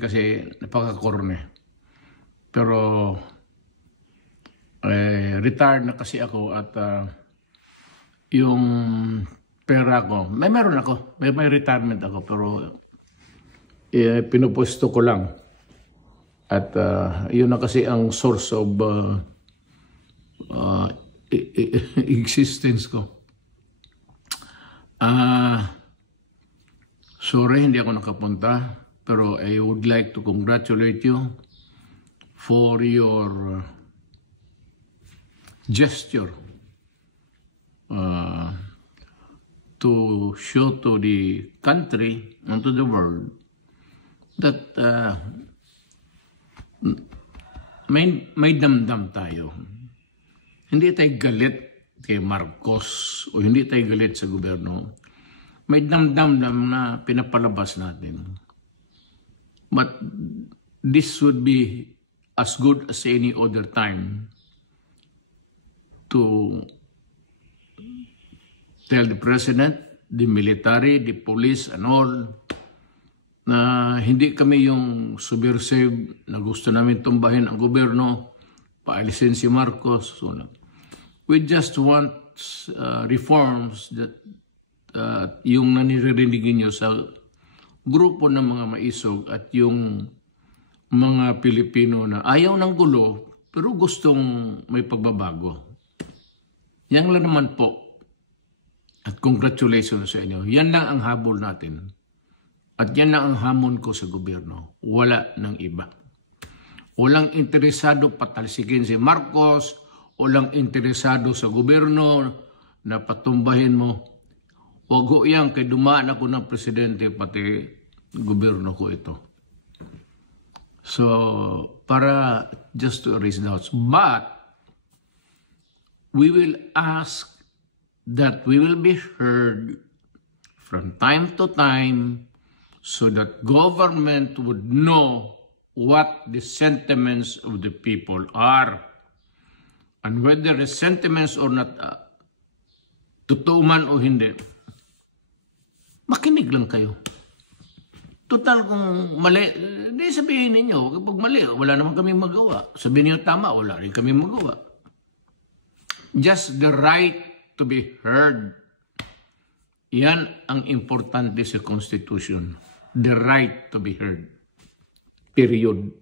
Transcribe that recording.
kasi napakakorne. Pero retired na kasi ako at yung pera ko, meron ako, may retirement ako, pero pinupuesto ko lang. At yun na kasi ang source of existence ko. Sorry, hindi ako nakapunta, pero I would like to congratulate you for your gesture to show to the country and to the world that may damdam tayo. Hindi tayo galit kay Marcos o hindi tayo galit sa gobyerno. May damdam na pinapalabas natin. But this would be as good as any other time to tell the president, the military, the police and all na hindi kami yung subversive na gusto namin tumbahin ang gobyerno, paalisin si Marcos. So, we just want reforms that yung nanirinig nyo sa grupo ng mga maisog at yung mga Pilipino na ayaw ng gulo pero gustong may pagbabago. Yan lang naman po. At congratulations sa inyo. Yan lang ang habol natin. At yan lang ang hamon ko sa gobyerno. Wala ng iba. Walang interesado patalsikin si Marcos. Walang interesado sa gobyerno na patumbahin mo. Wag ho yan, kay dumaan ako ng presidente, pati gobyerno ko ito. So, para just to erase doubts. But, we will ask that we will be heard from time to time so that government would know what the sentiments of the people are. And whether the sentiments or not, totoo man o hindi, makinig lang kayo. Total kung mali, hindi sabihin ninyo, kapag mali, wala naman kami magawa. Sabihin niyo tama, wala rin kami magawa. Just the right to be heard. Yan ang importante sa Constitution. The right to be heard. Period.